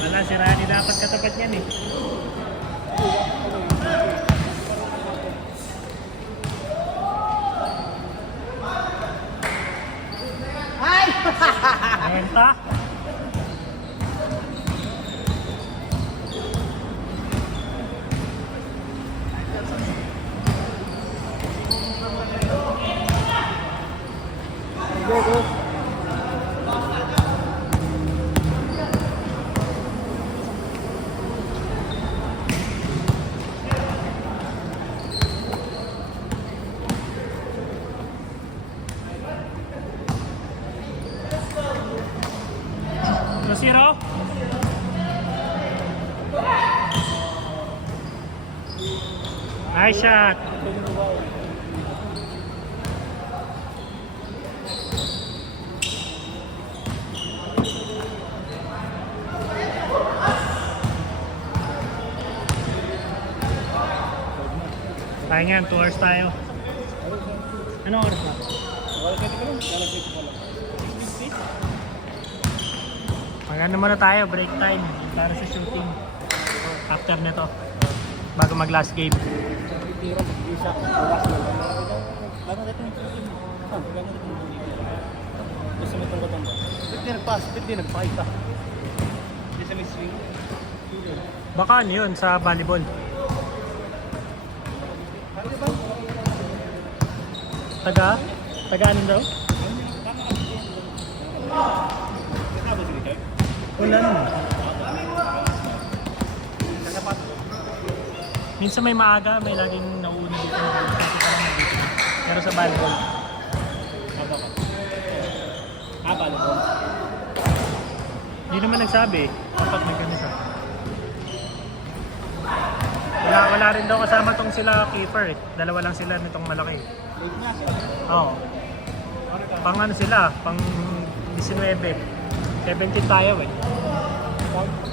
Wala, si Rani dapat katapat niyan eh. Ay! Benta. Zero. Nice shot. Tayo nga, 2 hours tayo. Ano oras na? Maganda muna tayo, break time para sa shooting. After nito, bago mag last game. Baka ano yun sa volleyball? Taga ano daw? Wala naman. Minsan may maaga, may laging nauuna dito. Pero sa volleyball. Volleyball. Hindi naman nagsabi kapag may ganun siya. Wala rin daw kasama tong sila keeper eh. Dalawa lang sila nitong malaki. Oo. Pang ano sila, pang 19. 17 tayo eh.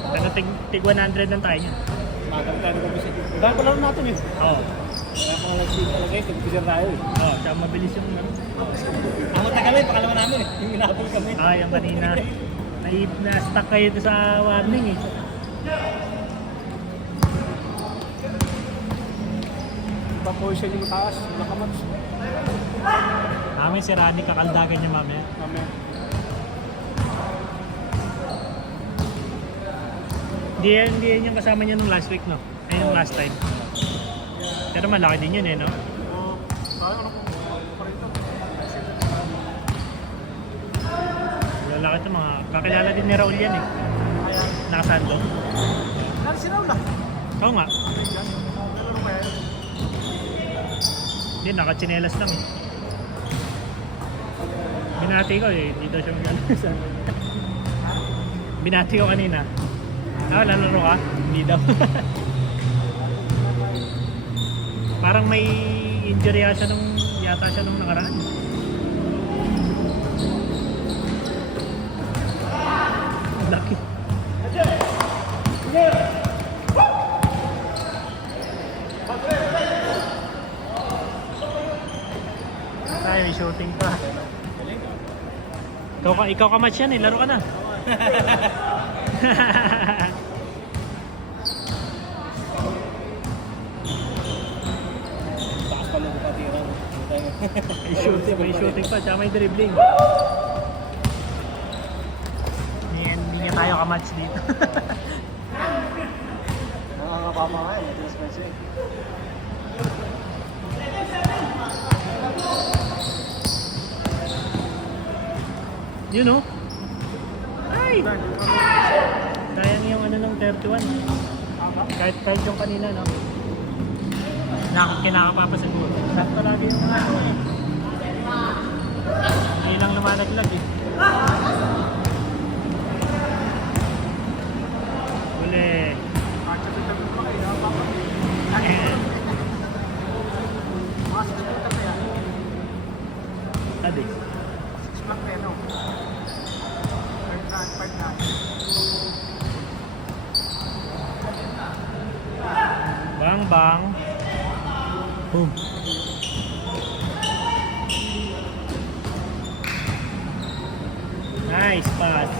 Pero tig 100 lang tayo niya. Dahil pa lang natin eh. Oo. Kaya pang nag-save talaga eh, tig-pizzer tayo eh. Oo, tsaka mabilis yung ano. Ang matagal eh, pakalaman namin eh. Yung inapol kami. Yung kanina. Na-stuck kayo sa warning eh. Ipa-portion yung taas, nakamats. Amin si Rani kakaldagan niya mamaya. Hindi yan yung kasama niya nung last week, no? Ay, yung last time. Pero malaki din yun eh, no? Lalaki ito mga... Kakilala din ni Raul yan eh. Nakasando. Saan si Raul ah? Oo nga. Hindi, nakachinelas lang eh. Binati ko eh, dito siya gano'n. Binati ko kanina. Lalaro ka? Hindi daw. Parang may injury yata siya nung nakaraan. Lucky. Tayo, may shooting pa. Ikaw ka match yan eh, laro ka na. May shooting pa, tsaka may dribbling. Hindi niya tayo ka-match dito. Nakakapama nga eh, madalas match eh. Yun oh. Ay! Sayang yung ano ng 31. Kahit yung kanina, no? Kinakapapa siguro. Lahat palagi yung ano eh. Hindi lang lumalaglag eh. Uli. Adi. Bang bang. Boom. Nice pass.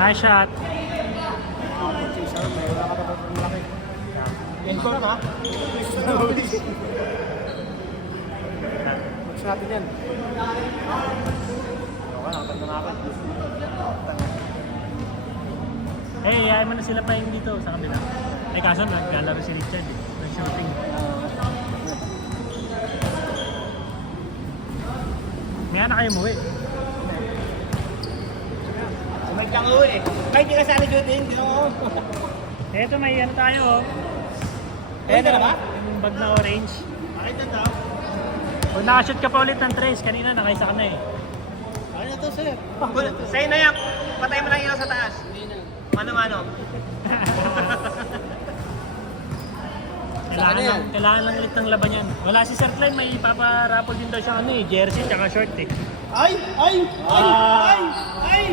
Nice shot. Encore ha? Gusto natin yan. Okay, nakatanda na ako. Eh, ayaw mo na sila pa yung dito sa kabila. Eh, kaso naglalaro si Richard eh. Nag-shooting. May anak kayo mo eh. Sumay kang uwi eh. Kahit di ka sali shooting, di ako. Eto, may ano tayo oh. Eh, na ba? Yung bag na orange. Bakit na tao? Kung nakashoot ka pa ulit ng trace, kanina nakaisa ka na eh. Bakit na to, sir? Sa'yo na yan. Patay mo lang yun sa taas. Mano-mano. Kailangan lang ulit ng laban yan. Wala si Sir Klein, may paparapol din daw siya ano eh, jersey tsaka short eh. Ay! Ay! Ay! Ay! Ay!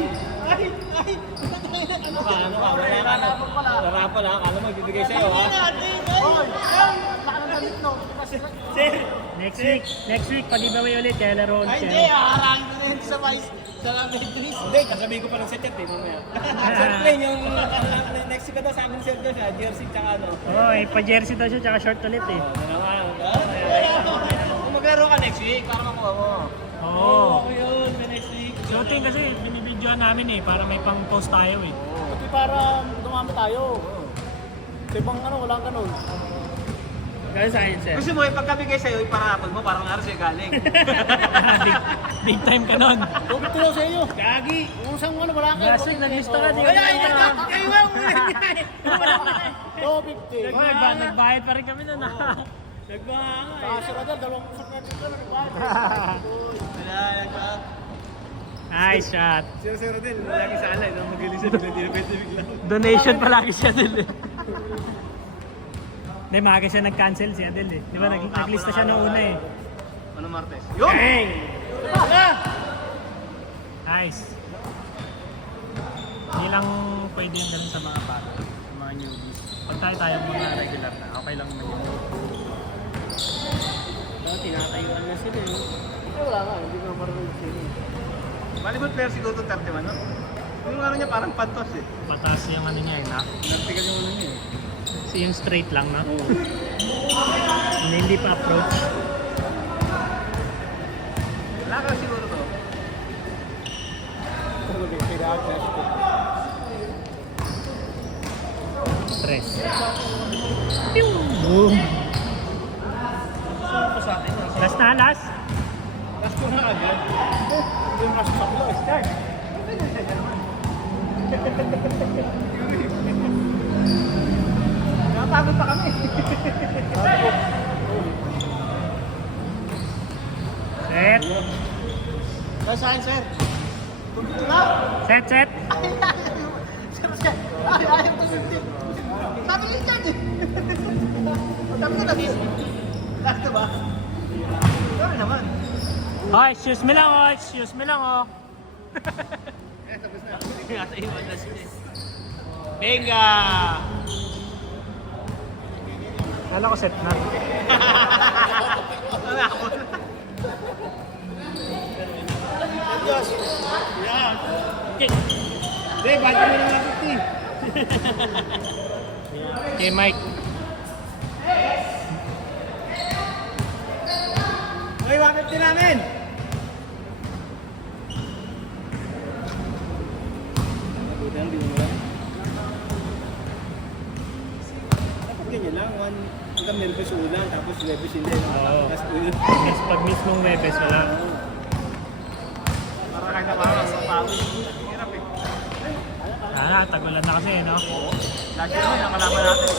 Ay! Ay! Ano ka? Ano ka? Wala pa lang. Akala mo magbibigay sa'yo ha? Sir! Next week, pag-giveaway ulit, kaya laro ulit Ay, hindi. yan. Haharangin ko na yun sa vice. Sa Medris. Hindi, kasabihin ko pa lang sa chat eh. Mamaya. Sir Plain, yung next week ka daw sa amin sir doon siya. Jersey tsaka ano. Oo, oh, pa-jersey daw siya tsaka short ulit eh. Kung maglaro ka next week, para makuha mo. Oo. Okay yun, sa next week. Shooting kasi, binibidyoan namin eh, para may pang-post tayo eh. Pati para dumami tayo. Ibang ano, walang ganun. Kaya sa akin, sir. Gusto mo, ipagkabigay sa'yo, iparapol mo, parang araw sa'yo galing. big time ka nun. Tubig tuloy sa iyo. Gagi! Kung saan ano, wala ka. Last week, naglista ka, di Ay, ka ay, na. ay, wow! Tubig Oh, nagbayad pa rin kami nun ah. Nagbahangan. Kasya na dyan, 2 usap natin ka. Wala, nagba. Nice shot. Sir Rodel, lagi sa alay, no? Magaling siya, hindi na pwede bigla. Donation palagi si Adel eh. Hindi, maaga siya nag-cancel si Adel eh. Di ba, naglista siya noong una eh. Ano Martes? Yun! Nice. Hindi lang pwede yung ganun sa mga bata, sa mga newbies. Pag tayo mga regular na, okay lang naman yun. Tinatayuan na sila eh. Wala nga, hindi ka marunong sila. Volleyball player siguro 31, no? Yung ano niya parang pantos eh. Patas yung ano niya eh, na. Nagtigal yung ano niya eh. So yung straight lang na. Hindi pa approach. Wala ka siguro to. Stress. Boom! Saan pa sa atin? Last na, last. Last ko na agad. Hindi yung nasa saklo. Start. Napagod pa kami. Set. Kaya sa akin, sir. Set, set. Ayaw ko sir. Sabi ni Richard eh. Sabi ko na. Last ba? Sorry naman. Oh, excuse me lang oh, excuse me lang oh. Eh, tapos na. Hindi nga tayo iwan na sila. Venga! Kala ko set na. Wala ako. Yan. Hindi, bati mo lang natin eh. Okay, Mike. Okay, 150 namin. Nabutan, di mo lang. Dapat ganyan lang. Hanggang Memphis ulang, tapos Webes hindi. Oo. Tapos ulang. Mas pag mismong Webes, wala. Para kahit na parang sa pawis. Hirap eh. Tagulan na kasi, no? Lagi naman, nakalaman natin.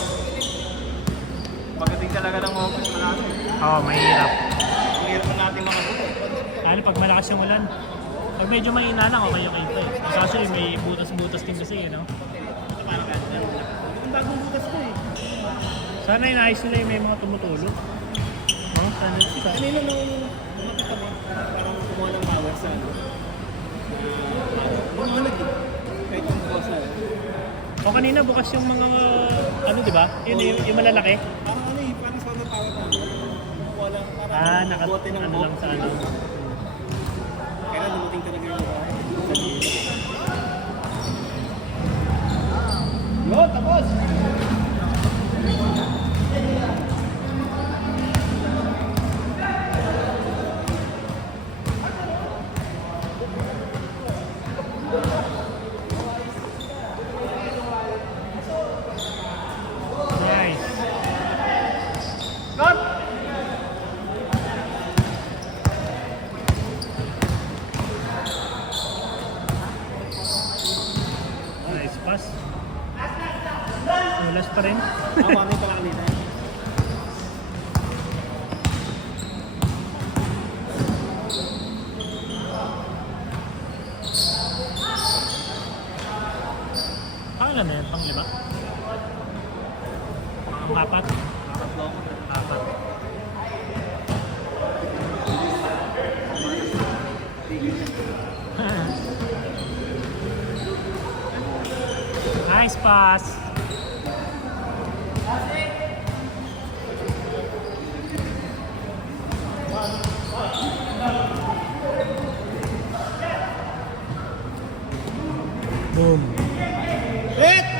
Pagdating talaga ng office, malaki. Oo, mahirap. Ang hirap na natin makabuto. Lalo pag malakas yung ulan. Pag medyo mahina lang, okay pa eh. Kasi may butas-butas din kasi, no? Ito parang ganda. Ang bagong bukas ko eh. Sana inayos nila yung may mga tumutulog. No? Sana, Kanina nung lumapit ako, parang kumuha ng power sa ano. Yung ano eh. Kahit yung boss na. O kanina bukas yung mga Ano, di ba? Yun, yung malalaki. Parang ano eh, parang solar power na. Walang parang bote ng Ano bote. lang sa ano. Kailan dumating talaga yung babae. Yo, tapos! Nice. Cut! Nice pass. Ulas pa rin. Ako, ano yung pala kanina? Pangalan na yan, pang 5? Pang 4? Tatlo ako. 4. Nice pass. Boom. Hit!